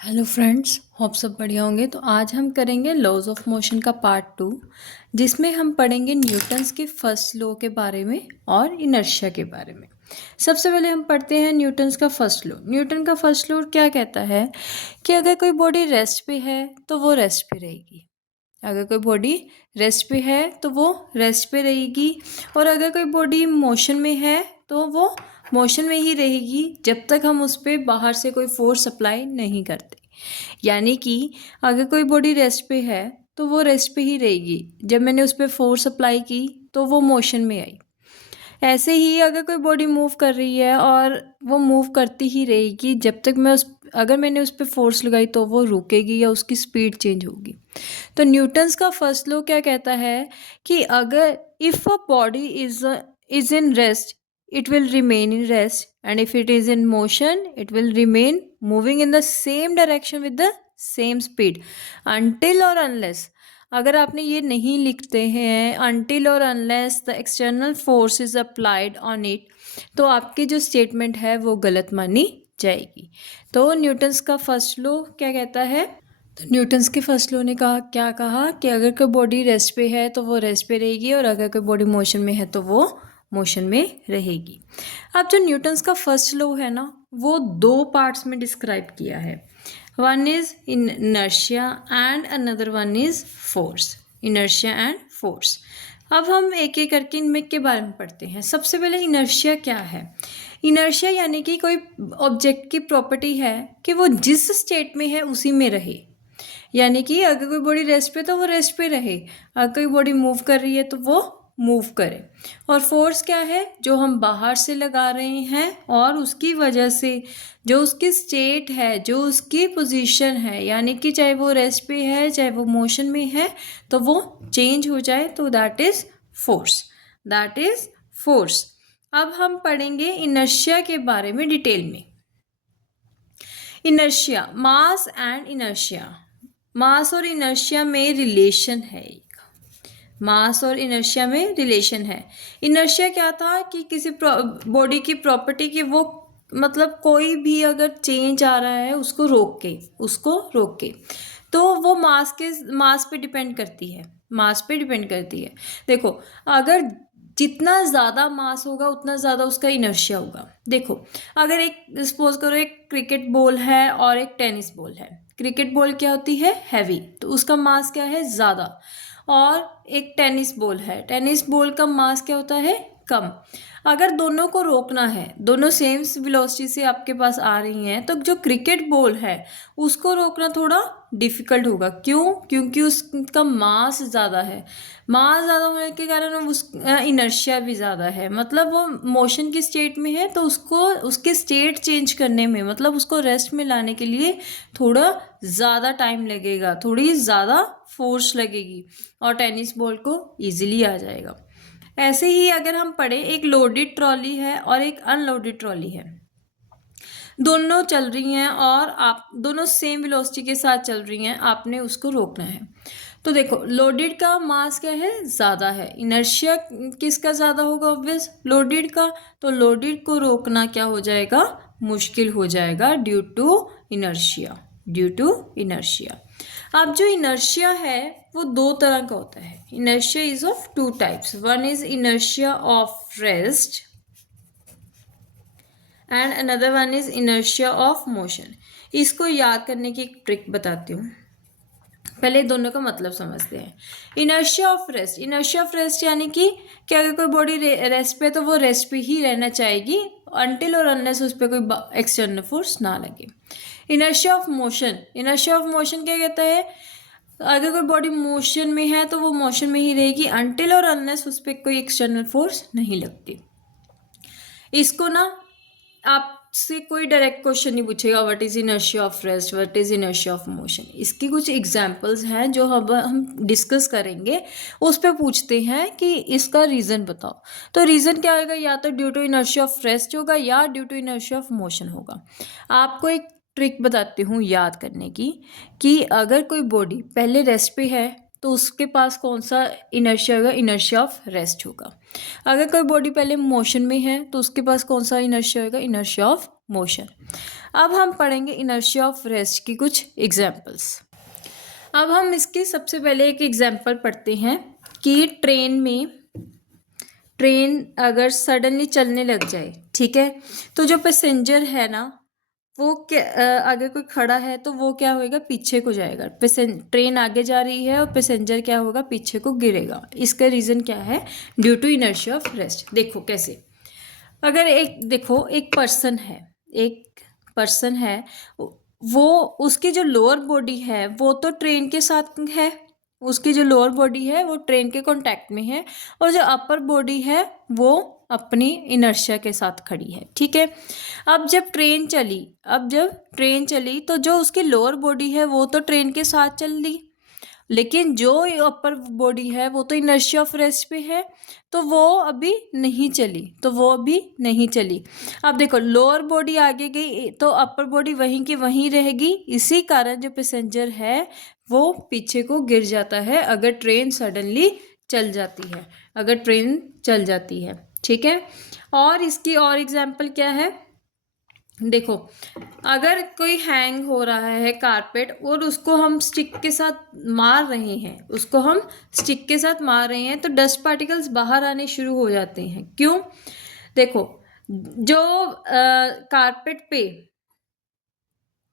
Hello friends, hope सब बढ़िया होंगे। तो आज हम करेंगे लॉज ऑफ मोशन का पार्ट 2, जिसमें हम पढ़ेंगे न्यूटन्स के फर्स्ट लॉ के बारे में और इनर्शिया के बारे में। सबसे पहले हम पढ़ते हैं न्यूटन्स का फर्स्ट लॉ। न्यूटन का फर्स्ट लॉ क्या कहता है कि अगर कोई बॉडी रेस्ट पे है तो वो रेस्ट पे रहेगी। अगर कोई बॉडी रेस्ट पे है तो वो रेस्ट पे रहेगी, और अगर कोई बॉडी मोशन में है तो वो मोशन में ही रहेगी जब तक हम उस पर बाहर से कोई फोर्स अप्लाई नहीं करते। यानी कि अगर कोई बॉडी रेस्ट पे है तो वो रेस्ट पे ही रहेगी, जब मैंने उस पर फोर्स अप्लाई की तो वो मोशन में आई। ऐसे ही अगर कोई बॉडी मूव कर रही है और वो मूव करती ही रहेगी जब तक अगर मैंने उस पर फोर्स लगाई तो वो रुकेगी या उसकी स्पीड चेंज होगी। तो न्यूटन्स का फर्स्ट लॉ क्या कहता है कि अगर if a body is in rest it will remain in rest, and if it is in motion it will remain moving in the same direction with the same speed until or unless। अगर आपने ये नहीं लिखते हैं until or unless the external force is applied on it, तो आपकी जो statement है वो गलत मानी जाएगी। तो न्यूटन्स का फर्स्ट लॉ क्या कहता है? तो न्यूटन्स के फर्स्ट लॉ ने कहा कि अगर कोई बॉडी रेस्ट पे है तो वो रेस्ट पे रहेगी, और अगर कोई बॉडी मोशन में है तो वो मोशन में रहेगी। अब जो न्यूटन्स का फर्स्ट लॉ है ना, वो दो पार्ट्स में डिस्क्राइब किया है। One is inertia and another one is force. Inertia and force. अब हम एक एक करके इनमें के बारे में पढ़ते हैं। सबसे पहले इनर्शिया क्या है? इनर्शिया यानी कि कोई ऑब्जेक्ट की प्रॉपर्टी है कि वो जिस स्टेट में है उसी में रहे। यानी कि अगर कोई बॉडी रेस्ट पे तो वो रेस्ट पे रहे, अगर कोई बॉडी मूव कर रही है तो वो मूव करे। और फोर्स क्या है? जो हम बाहर से लगा रहे हैं और उसकी वजह से जो उसकी स्टेट है, जो उसकी पोजीशन है, यानी कि चाहे वो रेस्ट पे है चाहे वो मोशन में है, तो वो चेंज हो जाए, तो that is force. That is force. अब हम पढ़ेंगे इनर्शिया के बारे में डिटेल में। Inertia, mass and inertia. Mass और इनर्शिया में रिलेशन है। मास और इनर्शिया में रिलेशन है। इनर्शिया क्या था कि किसी बॉडी की प्रॉपर्टी की वो मतलब कोई भी अगर चेंज आ रहा है उसको रोक के तो वो मास पे डिपेंड करती है। मास पे डिपेंड करती है। देखो, अगर जितना ज़्यादा मास होगा उतना ज़्यादा उसका इनर्शिया होगा। देखो, अगर एक सपोज करो एक क्रिकेट बॉल है और एक टेनिस बॉल है। क्रिकेट बॉल क्या होती है? हैवी, तो उसका मास क्या है? ज़्यादा। और एक टेनिस बॉल है, टेनिस बॉल का मास क्या होता है? कम। अगर दोनों को रोकना है, दोनों सेम वेलोसिटी से आपके पास आ रही हैं, तो जो क्रिकेट बॉल है उसको रोकना थोड़ा डिफिकल्ट होगा। क्यों? क्योंकि उसका मास ज़्यादा है। मास ज़्यादा होने के कारण उस इनर्शिया भी ज़्यादा है। मतलब वो मोशन की स्टेट में है तो उसको उसके स्टेट चेंज करने में, मतलब उसको रेस्ट में लाने के लिए थोड़ा ज़्यादा टाइम लगेगा, थोड़ी ज़्यादा फोर्स लगेगी, और टेनिस बॉल को ईजिली आ जाएगा। ऐसे ही अगर हम पढ़ें, एक लोडेड ट्रॉली है और एक अनलोडेड ट्रॉली है। दोनों चल रही हैं और आप दोनों सेम वेलोसिटी के साथ चल रही हैं, आपने उसको रोकना है। तो देखो, लोडेड का मास क्या है? ज़्यादा है। इनर्शिया किसका ज़्यादा होगा? ऑब्वियस लोडेड का। तो लोडेड को रोकना क्या हो जाएगा? मुश्किल हो जाएगा due to inertia. Due to inertia. अब जो इनर्शिया है वो दो तरह का होता है। Inertia is of two types. One is inertia of rest and another one is inertia of motion. इसको याद करने की एक ट्रिक बताती हूँ। पहले दोनों का मतलब समझते हैं। Inertia of rest. Inertia of rest यानी कि अगर कोई बॉडी रेस्ट पे तो वो रेस्ट पे ही रहना चाहेगी अनटिल और अनलेस उस पर कोई एक्सटर्नल फोर्स ना लगे। Inertia of motion. Inertia of motion क्या कहता है? अगर कोई बॉडी मोशन में है तो वो मोशन में ही रहेगी अनटिल और अनलेस उस पर कोई एक्सटर्नल फोर्स नहीं लगती। इसको ना आपसे कोई डायरेक्ट क्वेश्चन नहीं पूछेगा what is inertia of rest, what is inertia of motion. इसकी कुछ एग्जांपल्स हैं जो हम डिस्कस करेंगे। उस पर पूछते हैं कि इसका रीज़न बताओ। तो रीज़न क्या होगा? या तो due to inertia of rest होगा या due to inertia of motion होगा। आपको एक ट्रिक बताती हूँ याद करने की, कि अगर कोई बॉडी पहले रेस्ट पे है तो उसके पास कौन सा इनर्शिया होगा? इनर्शिया ऑफ रेस्ट होगा। अगर कोई बॉडी पहले मोशन में है तो उसके पास कौन सा इनर्शिया होगा? Inertia of motion. अब हम पढ़ेंगे इनर्शिया ऑफ रेस्ट की कुछ एग्जाम्पल्स। अब हम इसके सबसे पहले एक एग्जाम्पल पढ़ते हैं कि ट्रेन अगर सडनली चलने लग जाए, ठीक है, तो जो पैसेंजर है ना वो क्या, अगर कोई खड़ा है तो वो क्या होएगा, पीछे को जाएगा। ट्रेन आगे जा रही है और पैसेंजर क्या होगा, पीछे को गिरेगा। इसका रीज़न क्या है, due to inertia of rest. देखो कैसे, अगर एक पर्सन है वो, उसकी जो लोअर बॉडी है वो तो ट्रेन के साथ है, उसकी जो लोअर बॉडी है वो ट्रेन के कांटेक्ट में है, और जो अपर बॉडी है वो अपनी इनर्शिया के साथ खड़ी है, ठीक है। अब जब ट्रेन चली तो जो उसकी लोअर बॉडी है वो तो ट्रेन के साथ चल दी, लेकिन जो अपर बॉडी है वो तो इनर्शिया ऑफ रेस्ट पे है, तो वो अभी नहीं चली। अब देखो, लोअर बॉडी आगे गई तो अपर बॉडी वहीं की वहीं रहेगी। इसी कारण जो पैसेंजर है वो पीछे को गिर जाता है अगर ट्रेन सडनली चल जाती है, ठीक है। और इसकी और एग्जाम्पल क्या है, देखो, अगर कोई हैंग हो रहा है कारपेट और उसको हम स्टिक के साथ मार रहे हैं तो डस्ट पार्टिकल्स बाहर आने शुरू हो जाते हैं। क्यों? देखो, जो कारपेट पे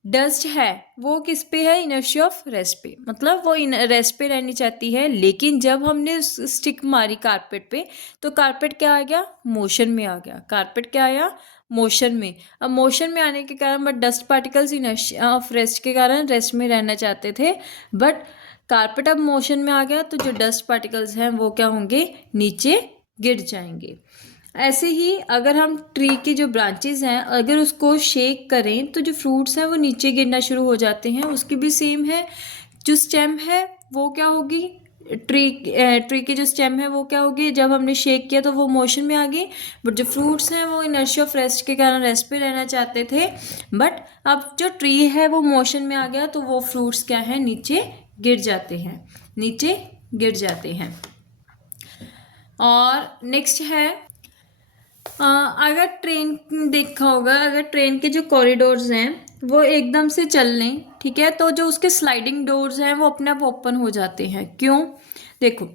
डस्ट है वो किस पे है, इनर्शिया ऑफ रेस्ट पे, मतलब वो रेस्ट पे रहनी चाहती है। लेकिन जब हमने स्टिक मारी कारपेट पे तो कारपेट क्या आ गया, मोशन में आ गया। अब मोशन में आने के कारण but dust particles inertia of rest के कारण रेस्ट में रहना चाहते थे, बट कारपेट अब मोशन में आ गया तो जो डस्ट पार्टिकल्स हैं वो क्या होंगे, नीचे गिर जाएंगे। ऐसे ही अगर हम ट्री की जो ब्रांचेस हैं अगर उसको शेक करें तो जो फ्रूट्स हैं वो नीचे गिरना शुरू हो जाते हैं। उसकी भी सेम है, जो स्टेम है वो क्या होगी, ट्री की जो स्टेम है वो क्या होगी, जब हमने शेक किया तो वो मोशन में आ गई, बट जो फ्रूट्स हैं वो इनर्शिया ऑफ रेस्ट के कारण रेस्ट पे रहना चाहते थे, बट अब जो ट्री है वो मोशन में आ गया तो वो फ्रूट्स क्या है, नीचे गिर जाते हैं। और नेक्स्ट है, अगर ट्रेन देखा होगा, अगर ट्रेन के जो कॉरिडोर्स हैं वो एकदम से चल लें, ठीक है, तो जो उसके स्लाइडिंग डोर्स हैं वो अपने आप ओपन हो जाते हैं। क्यों? देखो,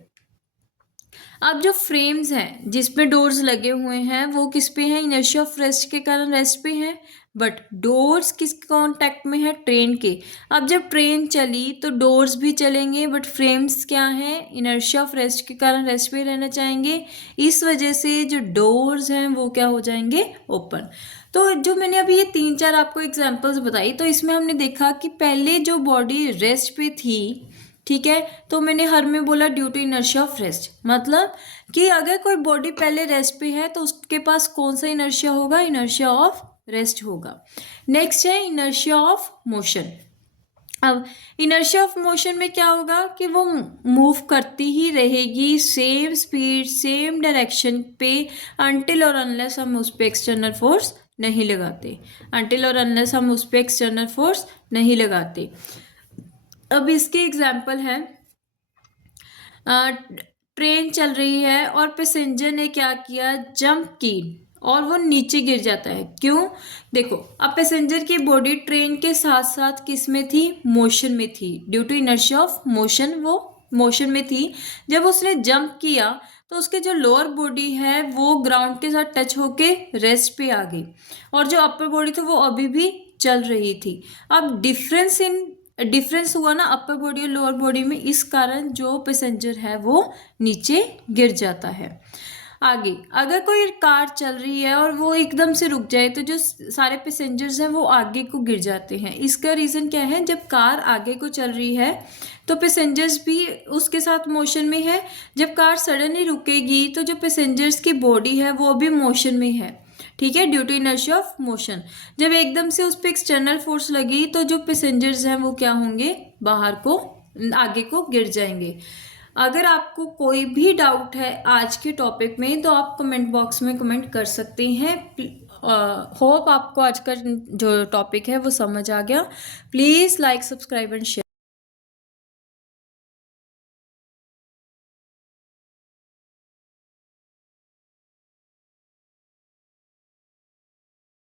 अब जो फ्रेम्स हैं जिसमें डोर्स लगे हुए हैं वो किस पे हैं, इनर्शिया ऑफ रेस्ट के कारण रेस्ट पे हैं, बट डोर्स किस कांटेक्ट में है, ट्रेन के। अब जब ट्रेन चली तो डोर्स भी चलेंगे, बट फ्रेम्स क्या हैं, इनर्शिया ऑफ रेस्ट के कारण रेस्ट पे रहना चाहेंगे। इस वजह से जो डोर्स हैं वो क्या हो जाएंगे, ओपन। तो जो मैंने अभी ये 3-4 आपको एग्जांपल्स बताई, तो इसमें हमने देखा कि पहले जो बॉडी रेस्ट पे थी, ठीक है, तो मैंने हर में बोला due to inertia of rest, मतलब कि अगर कोई बॉडी पहले रेस्ट पे है तो उसके पास कौन सा इनर्शिया होगा, इनर्शिया ऑफ रेस्ट होगा। नेक्स्ट है इनर्शिया ऑफ मोशन। अब इनर्शिया ऑफ मोशन में क्या होगा कि वो मूव करती ही रहेगी सेम स्पीड सेम डायरेक्शन पे अनटिल और अनलेस हम उस पर एक्सटर्नल फोर्स नहीं लगाते। अब इसके एग्जाम्पल है, ट्रेन चल रही है और पैसेंजर ने क्या किया, जंप की और वो नीचे गिर जाता है। क्यों? देखो, अब पैसेंजर की बॉडी ट्रेन के साथ साथ किस में थी, मोशन में थी। Due to inertia of motion वो मोशन में थी। जब उसने जंप किया तो उसके जो लोअर बॉडी है वो ग्राउंड के साथ टच होके रेस्ट पे आ गई, और जो अपर बॉडी थी वो अभी भी चल रही थी। अब डिफरेंस हुआ ना अपर बॉडी और लोअर बॉडी में, इस कारण जो पैसेंजर है वो नीचे गिर जाता है। आगे, अगर कोई कार चल रही है और वो एकदम से रुक जाए तो जो सारे पैसेंजर्स हैं वो आगे को गिर जाते हैं। इसका रीज़न क्या है, जब कार आगे को चल रही है तो पैसेंजर्स भी उसके साथ मोशन में है। जब कार सडनली रुकेगी तो जो पैसेंजर्स की बॉडी है वो भी मोशन में है, ठीक है, due to inertia of motion. जब एकदम से उस पर एक्सटर्नल फोर्स लगी तो जो पैसेंजर्स हैं वो क्या होंगे, बाहर को आगे को गिर जाएंगे। अगर आपको कोई भी डाउट है आज के टॉपिक में तो आप कमेंट बॉक्स में कमेंट कर सकते हैं। होप आपको आज का जो टॉपिक है वो समझ आ गया। Please like, subscribe and share.